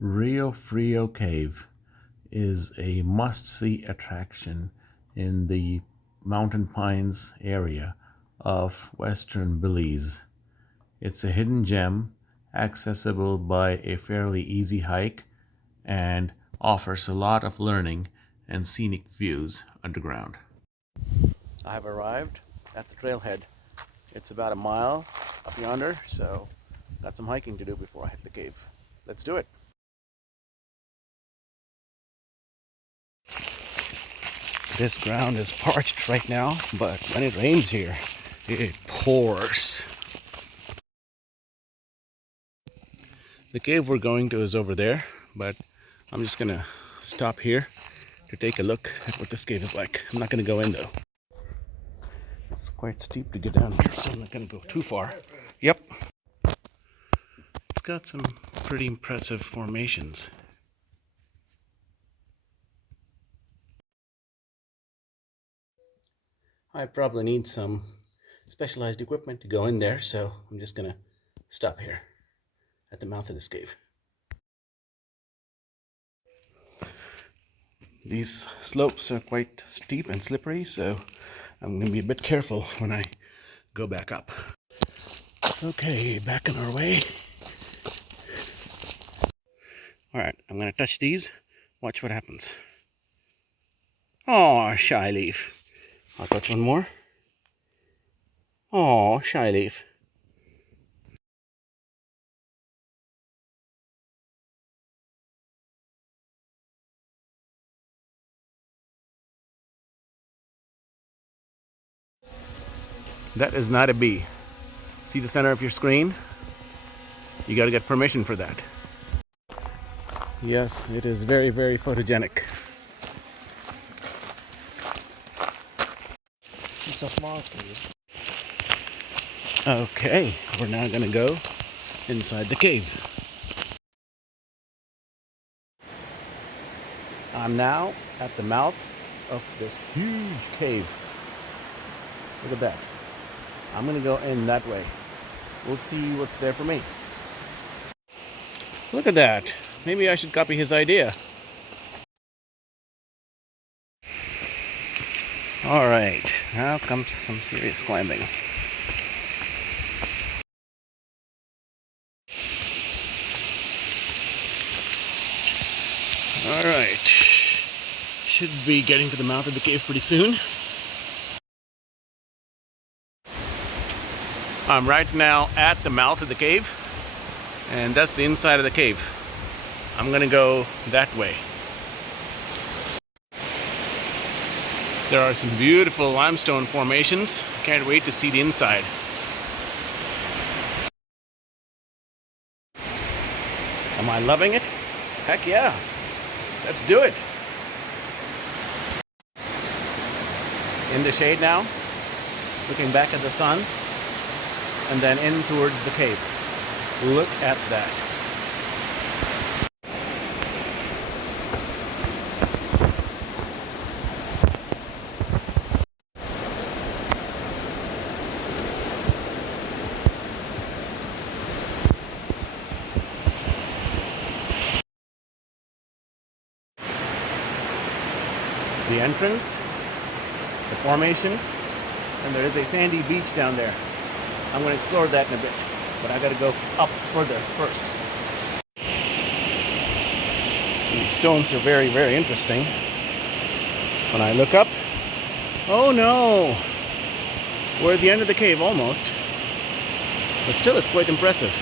Rio Frio Cave is a must-see attraction in the mountain pines area of western Belize. It's a hidden gem accessible by a fairly easy hike and offers a lot of learning and scenic views underground. I have arrived at the trailhead. It's about a mile up yonder, so got some hiking to do before I hit the cave. Let's do it. This ground is parched right now, but when it rains here, it pours. The cave we're going to is over there, but I'm just gonna stop here to take a look at what this cave is like. I'm not gonna go in though. It's quite steep to get down here, so I'm not gonna go too far. Yep. It's got some pretty impressive formations. I probably need some specialized equipment to go in there, so I'm just gonna stop here at the mouth of this cave. These slopes are quite steep and slippery, so I'm gonna be a bit careful when I go back up. Okay, back on our way. All right, I'm gonna touch these, watch what happens. Oh, shy leaf. I'll touch one more. Oh, shy leaf. That is not a bee. See the center of your screen? You gotta get permission for that. Yes, it is very, very photogenic. It's a small cave. Okay, we're now gonna go inside the cave. I'm now at the mouth of this huge cave. Look at that. I'm gonna go in that way. We'll see what's there for me. Look at that. Maybe I should copy his idea. All right, now comes some serious climbing. All right, should be getting to the mouth of the cave pretty soon. I'm right now at the mouth of the cave, and that's the inside of the cave. I'm gonna go that way. There are some beautiful limestone formations. Can't wait to see the inside. Am I loving it? Heck yeah. Let's do it. In the shade now, looking back at the sun, and then in towards the cave. Look at that. The entrance, the formation, and there is a sandy beach down there. I'm going to explore that in a bit, but I got to go up further first. These stones are very, very interesting. When I look up, oh no! We're at the end of the cave almost, but still it's quite impressive.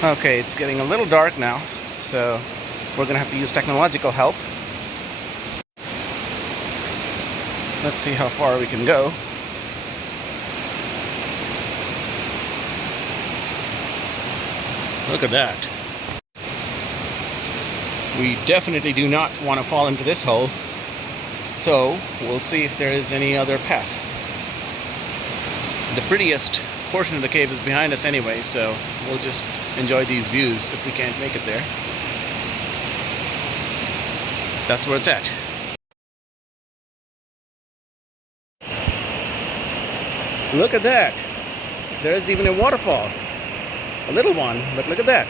Okay, it's getting a little dark now, so we're gonna have to use technological help. Let's see how far we can go. Look at that. We definitely do not want to fall into this hole, so we'll see if there is any other path. The prettiest portion of the cave is behind us anyway, so we'll just enjoy these views if we can't make it there. That's where it's at. Look at that. There's even a waterfall. A little one, but look at that.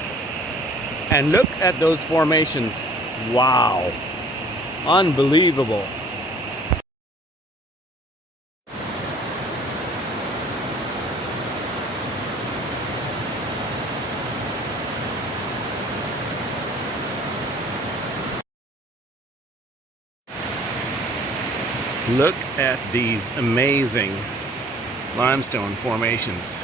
And look at those formations. Wow. Unbelievable. Look at these amazing limestone formations.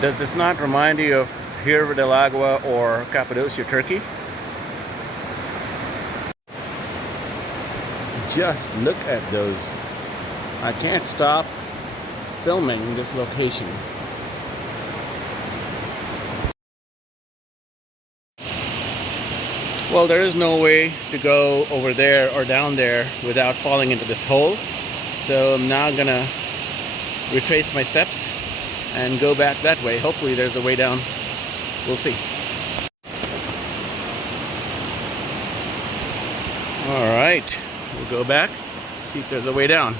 Does this not remind you of Rio del Agua or Cappadocia, Turkey? Just look at those. I can't stop filming this location. Well, there is no way to go over there or down there without falling into this hole. So I'm now gonna retrace my steps and go back that way. Hopefully there's a way down. We'll see. All right, we'll go back, see if there's a way down.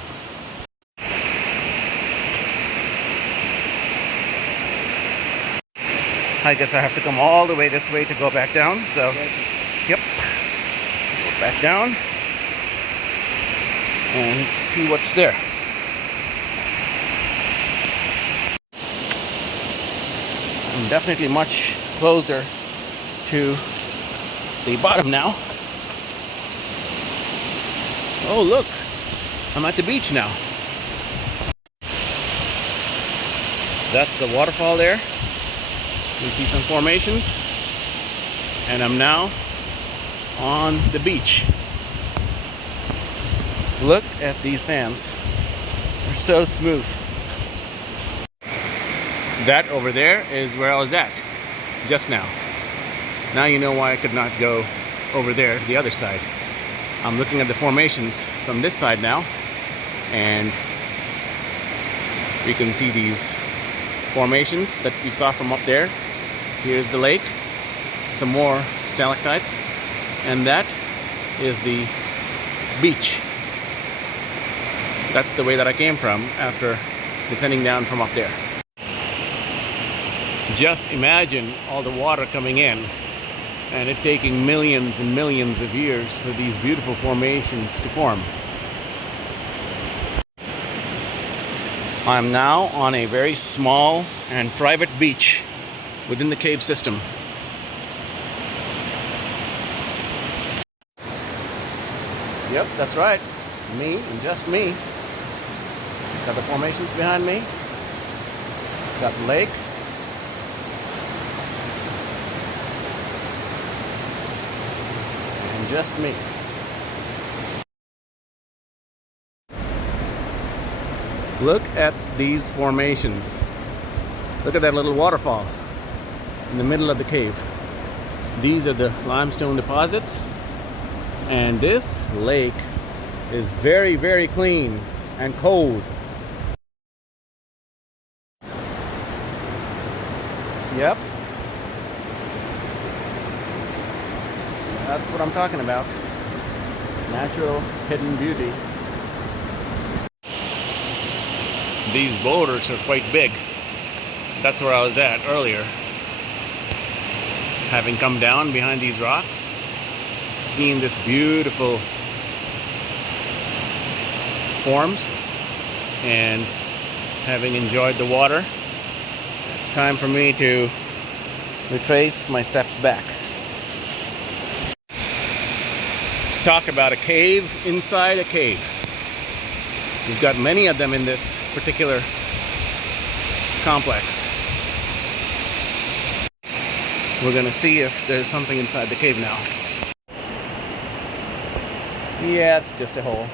I guess I have to come all the way this way to go back down, so yep, go back down and see what's there. I'm definitely much closer to the bottom now. Oh look, I'm at the beach now. That's the waterfall there. You can see some formations. And I'm now on the beach. Look at these sands. They're so smooth. That over there is where I was at just now. Now you know why I could not go over there, the other side. I'm looking at the formations from this side now, and we can see these formations that we saw from up there. Here's the lake, some more stalactites, and that is the beach. That's the way that I came from after descending down from up there. Just imagine all the water coming in and it taking millions and millions of years for these beautiful formations to form. I'm now on a very small and private beach within the cave system. Yep, that's right. Me and just me. Got the formations behind me. Got the lake. And just me. Look at these formations. Look at that little waterfall in the middle of the cave. These are the limestone deposits, and this lake is very, very clean and cold. Yep. That's what I'm talking about. Natural hidden beauty. These boulders are quite big. That's where I was at earlier. Having come down behind these rocks, seeing this beautiful forms, and having enjoyed the water, it's time for me to retrace my steps back. Talk about a cave inside a cave. We've got many of them in this particular complex. We're gonna see if there's something inside the cave now. Yeah, it's just a hole.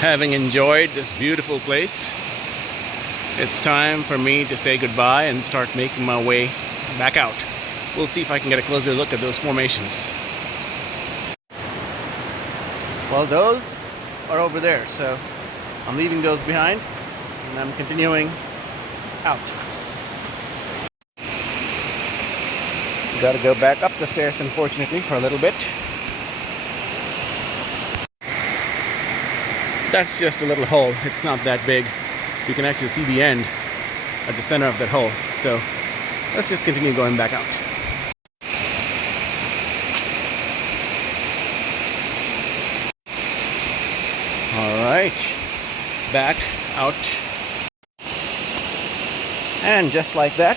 Having enjoyed this beautiful place, it's time for me to say goodbye and start making my way back out. We'll see if I can get a closer look at those formations. Well, those are over there, so I'm leaving those behind and I'm continuing out. Got to go back up the stairs, unfortunately, for a little bit. That's just a little hole. It's not that big. You can actually see the end at the center of that hole. So let's just continue going back out. All right, back out. And just like that,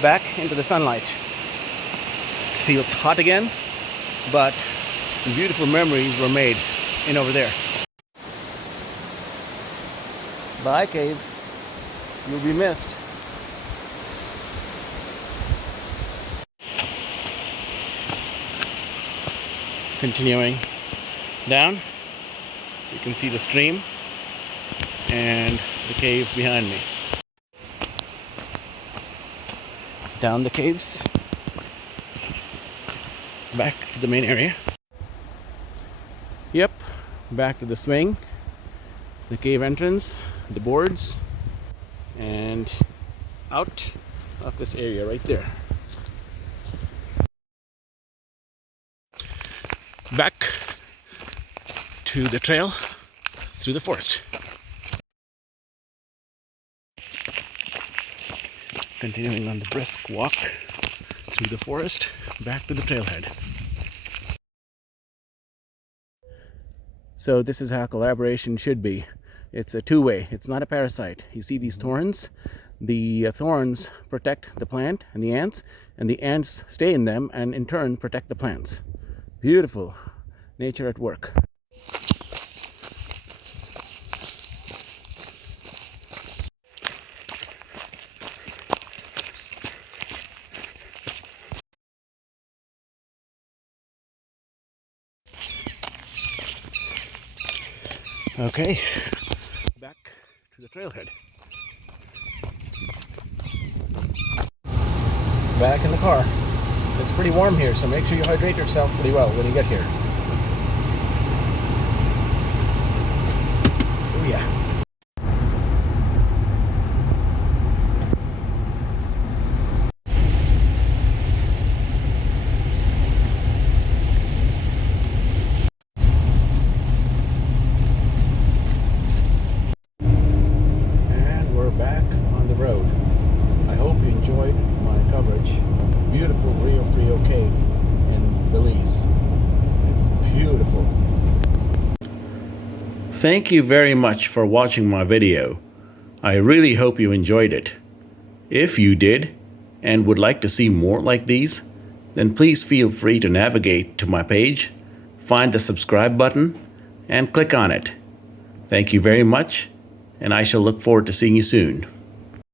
back into the sunlight. It feels hot again, but some beautiful memories were made in over there. Bye, cave. You'll be missed. Continuing down, you can see the stream and the cave behind me. Down the caves, back to the main area. Yep, back to the swing, the cave entrance, the boards, and out of this area right there. Back to the trail through the forest. Continuing on the brisk walk through the forest, back to the trailhead. So this is how collaboration should be. It's a two-way, it's not a parasite. You see these thorns? The thorns protect the plant and the ants stay in them and in turn protect the plants. Beautiful nature at work. Okay, back to the trailhead. Back in the car. It's pretty warm here, so make sure you hydrate yourself pretty well when you get here. Oh yeah. And we're back on the road. I hope you enjoyed my coverage of the beautiful Rio Frio Cave in Belize. It's beautiful. Thank you very much for watching my video. I really hope you enjoyed it. If you did, and would like to see more like these, then please feel free to navigate to my page, find the subscribe button, and click on it. Thank you very much, and I shall look forward to seeing you soon.